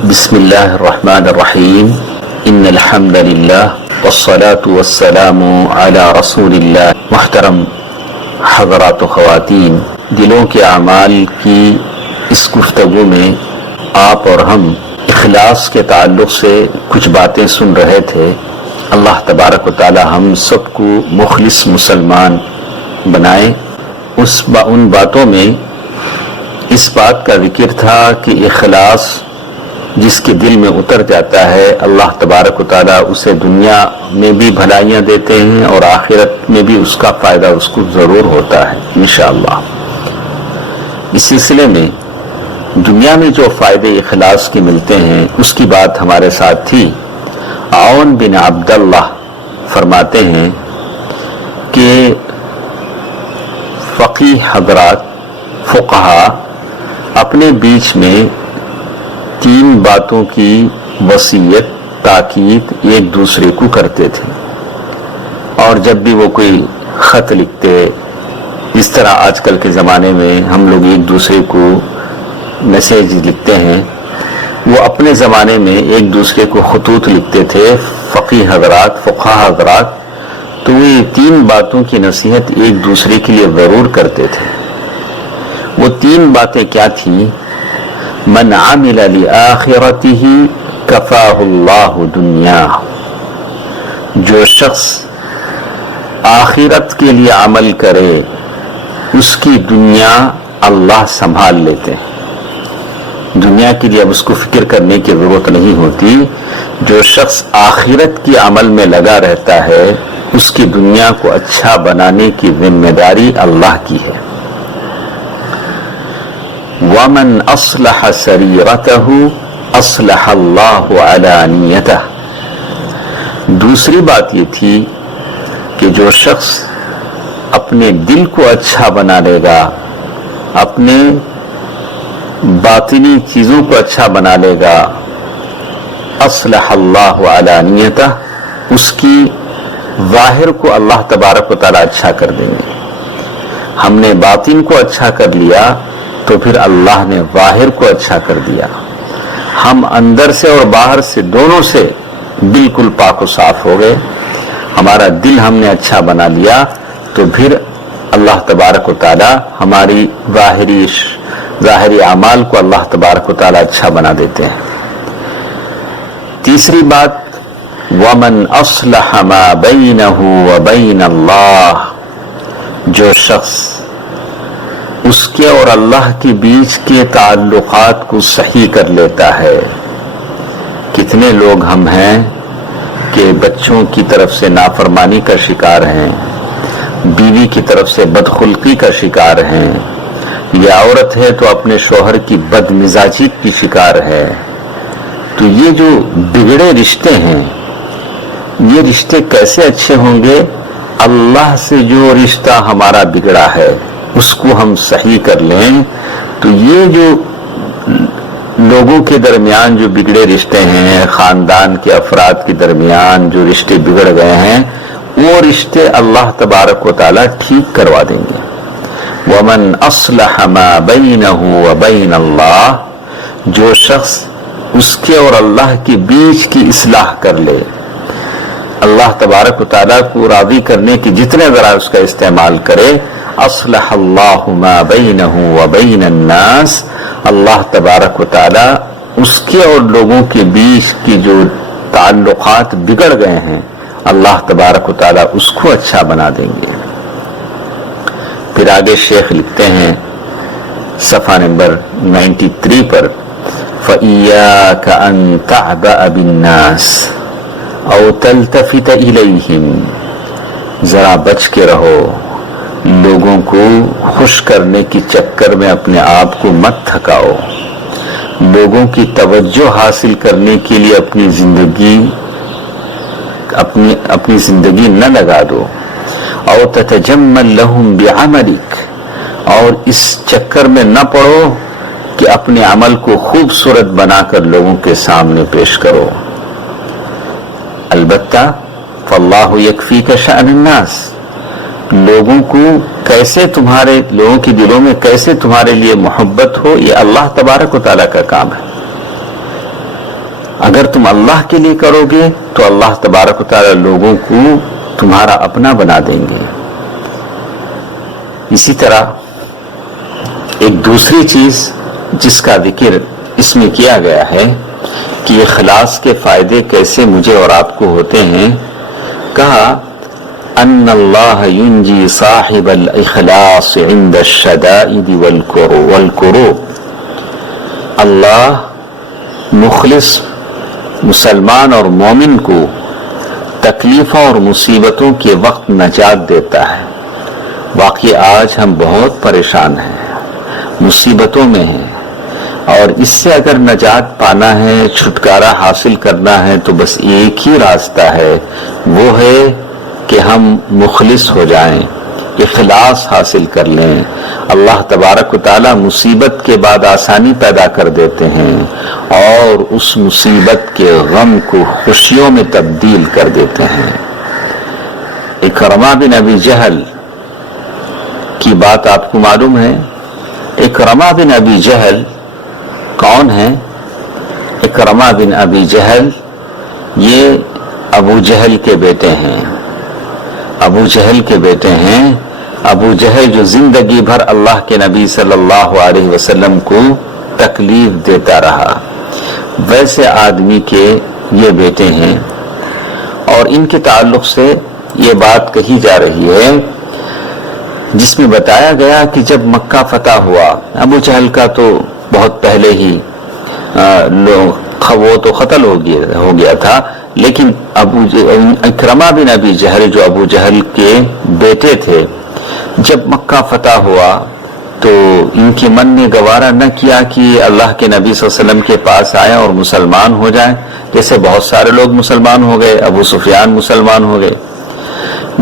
بسم اللہ الرحمن الرحیم ان الحمد للہ والصلاة والسلام علی رسول اللہ. محترم حضرات و خواتین، دلوں کے اعمال کی اس گفتگو میں آپ اور ہم اخلاص کے تعلق سے کچھ باتیں سن رہے تھے. اللہ تبارک و تعالی ہم سب کو مخلص مسلمان بنائے. ان باتوں میں اس بات کا ذکر تھا کہ اخلاص جس کے دل میں اتر جاتا ہے، اللہ تبارک و تعالیٰ اسے دنیا میں بھی بھلائیاں دیتے ہیں اور آخرت میں بھی اس کا فائدہ اس کو ضرور ہوتا ہے انشاءاللہ. اس سلسلے میں دنیا میں جو فائدے اخلاص کے ملتے ہیں اس کی بات ہمارے ساتھ تھی. عون بن عبداللہ فرماتے ہیں کہ فقیہ حضرات فقہا اپنے بیچ میں 3 باتوں کی وصیت تاکید ایک دوسرے کو کرتے تھے، اور جب بھی وہ کوئی خط لکھتے، اس طرح آج کل کے زمانے میں ہم لوگ ایک دوسرے کو میسیج لکھتے ہیں، وہ اپنے زمانے میں ایک دوسرے کو خطوط لکھتے تھے فقیہ حضرات فقہا حضرات. تو وہ 3 باتوں کی نصیحت ایک دوسرے کے لیے ضرور کرتے تھے. وہ 3 باتیں کیا تھیں؟ من عمل لآخرته کفاہ اللہ دنیا، جو شخص آخرت کے لیے عمل کرے اس کی دنیا اللہ سنبھال لیتے ہیں. دنیا کے لیے اب اس کو فکر کرنے کی ضرورت نہیں ہوتی. جو شخص آخرت کی عمل میں لگا رہتا ہے اس کی دنیا کو اچھا بنانے کی ذمہ داری اللہ کی ہے. وَمَنْ أَصْلَحَ سَرِيرَتَهُ أَصْلَحَ اللَّهُ عَلَانِيَتَهُ. دوسری بات یہ تھی کہ جو شخص اپنے دل کو اچھا بنا لے گا، اپنے باطنی چیزوں کو اچھا بنا لے گا، أَصْلَحَ اللَّهُ عَلَانِيَتَهُ، اس کی ظاہر کو اللہ تبارک و تعالی اچھا کر دیں گے. ہم نے باطن کو اچھا کر لیا تو پھر اللہ نے ظاہر کو اچھا کر دیا. ہم اندر سے اور باہر سے دونوں سے بالکل پاک و صاف ہو گئے. ہمارا دل ہم نے اچھا بنا لیا تو پھر اللہ تبارک و تعالی ہماری ظاہری اعمال کو اللہ تبارک و تعالی اچھا بنا دیتے ہیں. تیسری بات، وَمَنْ أَصْلَحَ مَا بَيْنَهُ وَبَيْنَ اللَّهِ، جو شخص اس کے اور اللہ کے بیچ کے تعلقات کو صحیح کر لیتا ہے. کتنے لوگ ہم ہیں کہ بچوں کی طرف سے نافرمانی کا شکار ہیں، بیوی کی طرف سے بدخلقی کا شکار ہیں، یا عورت ہے تو اپنے شوہر کی بد مزاجی کی شکار ہے. تو یہ جو بگڑے رشتے ہیں، یہ رشتے کیسے اچھے ہوں گے؟ اللہ سے جو رشتہ ہمارا بگڑا ہے اس کو ہم صحیح کر لیں تو یہ جو لوگوں کے درمیان جو بگڑے رشتے ہیں، خاندان کے افراد کے درمیان جو رشتے بگڑ گئے ہیں، وہ رشتے اللہ تبارک و تعالی ٹھیک کروا دیں گے. وَمَنْ أَصْلَحَ مَا بَيْنَهُ وَبَيْنَ اللَّهِ، جو شخص اس کے اور اللہ کے بیچ کی اصلاح کر لے، اللہ تبارک و تعالیٰ کو راضی کرنے کی جتنے ذرائع اس کا استعمال کرے، اصلح اللہ ما بینہ وبین الناس، اللہ تبارک و تعالیٰ اس کے اور لوگوں کے بیچ کی جو تعلقات بگڑ گئے ہیں، اللہ تبارک و تعالیٰ اس کو اچھا بنا دیں گے. پھر آگے شیخ لکھتے ہیں صفحہ نمبر 93 پر، فَإِيَّاكَ أَن تَعْبَأَ بِالنَّاسِ او تلتفت الیہم، ذرا بچ کے رہو، لوگوں کو خوش کرنے کی چکر میں اپنے آپ کو مت تھکاؤ، لوگوں کی توجہ حاصل کرنے کے لیے اپنی زندگی نہ لگا دو. او تتجمل لہم بعملک، اور اس چکر میں نہ پڑو کہ اپنے عمل کو خوبصورت بنا کر لوگوں کے سامنے پیش کرو. البتہ فاللہ یکفیک شأن الناس، لوگوں کو کیسے لوگوں کے دلوں میں کیسے تمہارے لیے محبت ہو، یہ اللہ تبارک و تعالیٰ کا کام ہے. اگر تم اللہ کے لیے کرو گے تو اللہ تبارک و تعالی لوگوں کو تمہارا اپنا بنا دیں گے۔ اسی طرح ایک دوسری چیز جس کا ذکر اس میں کیا گیا ہے کہ اخلاص کے فائدے کیسے مجھے اور آپ کو ہوتے ہیں، کہا ان اللہ ینجی صاحب الاخلاص عند الشدائد والکروب، اللہ مخلص مسلمان اور مومن کو تکلیفوں اور مصیبتوں کے وقت نجات دیتا ہے۔ واقعی آج ہم بہت پریشان ہیں، مصیبتوں میں ہیں، اور اس سے اگر نجات پانا ہے، چھٹکارا حاصل کرنا ہے تو بس ایک ہی راستہ ہے، وہ ہے کہ ہم مخلص ہو جائیں، اخلاص حاصل کر لیں۔ اللہ تبارک و تعالی مصیبت کے بعد آسانی پیدا کر دیتے ہیں اور اس مصیبت کے غم کو خوشیوں میں تبدیل کر دیتے ہیں۔ اکرمہ بن ابی جہل کی بات آپ کو معلوم ہے۔ اکرمہ بن ابی جہل کون ہے؟ اکرمہ بن ابی جہل یہ ابو جہل کے بیٹے ہیں، ابو جہل کے بیٹے ہیں۔ ابو جہل جو زندگی بھر اللہ کے نبی صلی اللہ علیہ وسلم کو تکلیف دیتا رہا، ویسے آدمی کے یہ بیٹے ہیں، اور ان کے تعلق سے یہ بات کہی جا رہی ہے جس میں بتایا گیا کہ جب مکہ فتح ہوا، ابو جہل کا تو بہت پہلے ہی وہ تو قتل ہو گیا تھا، لیکن اکرمہ بن ابی جہل جو ابو جہل کے بیٹے تھے، جب مکہ فتح ہوا تو ان کے من نے گوارا نہ کیا کہ اللہ کے نبی صلی اللہ علیہ وسلم کے پاس آئے اور مسلمان ہو جائیں، جیسے بہت سارے لوگ مسلمان ہو گئے، ابو سفیان مسلمان ہو گئے۔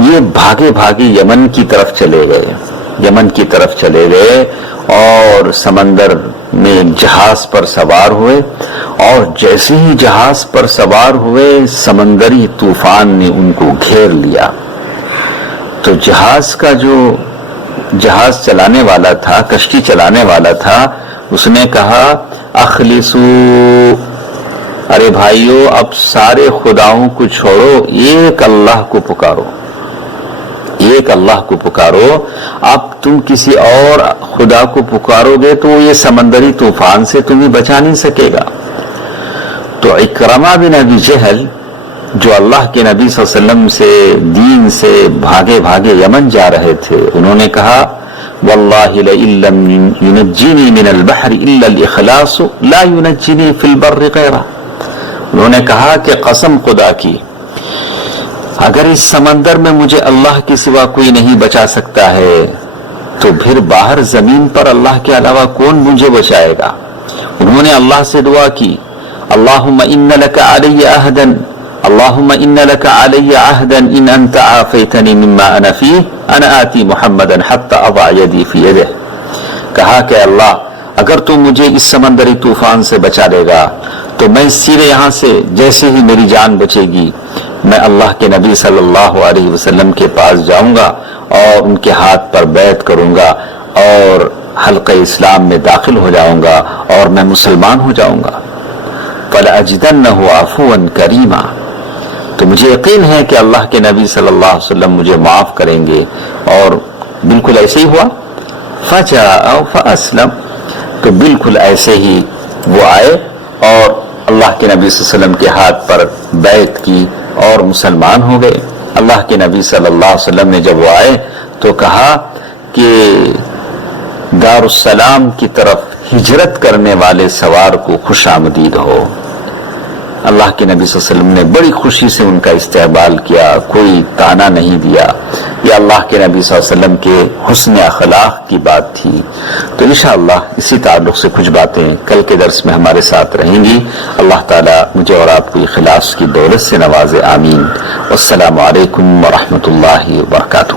یہ بھاگے بھاگے یمن کی طرف چلے گئے اور سمندر میں ایک جہاز پر سوار ہوئے، اور جیسے ہی جہاز پر سوار ہوئے سمندری طوفان نے ان کو گھیر لیا۔ تو جہاز چلانے والا تھا، کشتی چلانے والا تھا، اس نے کہا اخلصو، ارے بھائیو اب سارے خداؤں کو چھوڑو، ایک اللہ کو پکارو، ایک اللہ کو پکارو۔ اب تم کسی اور خدا کو پکارو گے تو یہ سمندری طوفان سے تمہیں بچا نہیں سکے گا۔ تو اکرمہ بن ابی جہل جو اللہ کے نبی صلی اللہ علیہ وسلم سے دین سے بھاگے بھاگے یمن جا رہے تھے، انہوں نے کہا واللہ لئن لم ينجنی من البحر الا الاخلاص لا ينجنی فی البر غیرہ۔ انہوں نے کہا کہ قسم خدا کی، اگر اس سمندر میں مجھے اللہ کے سوا کوئی نہیں بچا سکتا ہے تو پھر باہر زمین پر اللہ کے علاوہ کون مجھے بچائے گا۔ انہوں نے اللہ سے دعا کی اللہم ان لک علی عہدا، اللہم ان لک علی عہدا ان انت عافیتنی مما انا فیہ انا آتی محمدا حتی اضع یدی فی یدہ۔ کہا کہ اللہ اگر تم مجھے اس سمندری طوفان سے بچا لے گا تو میں سیدھے یہاں سے جیسے ہی میری جان بچے گی میں اللہ کے نبی صلی اللہ علیہ وسلم کے پاس جاؤں گا اور ان کے ہاتھ پر بیعت کروں گا اور حلقہ اسلام میں داخل ہو جاؤں گا اور میں مسلمان ہو جاؤں گا۔ فَلَأَجِدَنَّهُ عَفُوًا كَرِيمًا، تو مجھے یقین ہے کہ اللہ کے نبی صلی اللہ علیہ وسلم مجھے معاف کریں گے، اور بالکل ایسے ہی ہوا۔ فَجَاءَ فَأَسْلَمَ، تو بالکل ایسے ہی وہ آئے اور اللہ کے نبی صلی اللہ علیہ وسلم کے ہاتھ پر بیعت کی اور مسلمان ہو گئے۔ اللہ کے نبی صلی اللہ علیہ وسلم نے جب وہ آئے تو کہا کہ دار السلام کی طرف ہجرت کرنے والے سوار کو خوش آمدید ہو۔ اللہ کے نبی صلی اللہ علیہ وسلم نے بڑی خوشی سے ان کا استقبال کیا، کوئی طعنہ نہیں دیا۔ یہ اللہ کے نبی صلی اللہ علیہ وسلم کے حسن اخلاق کی بات تھی۔ تو انشاءاللہ اسی تعلق سے کچھ باتیں کل کے درس میں ہمارے ساتھ رہیں گی۔ اللہ تعالیٰ مجھے اور آپ کو اخلاص کی دولت سے نوازے، آمین۔ والسلام علیکم ورحمۃ اللہ وبرکاتہ۔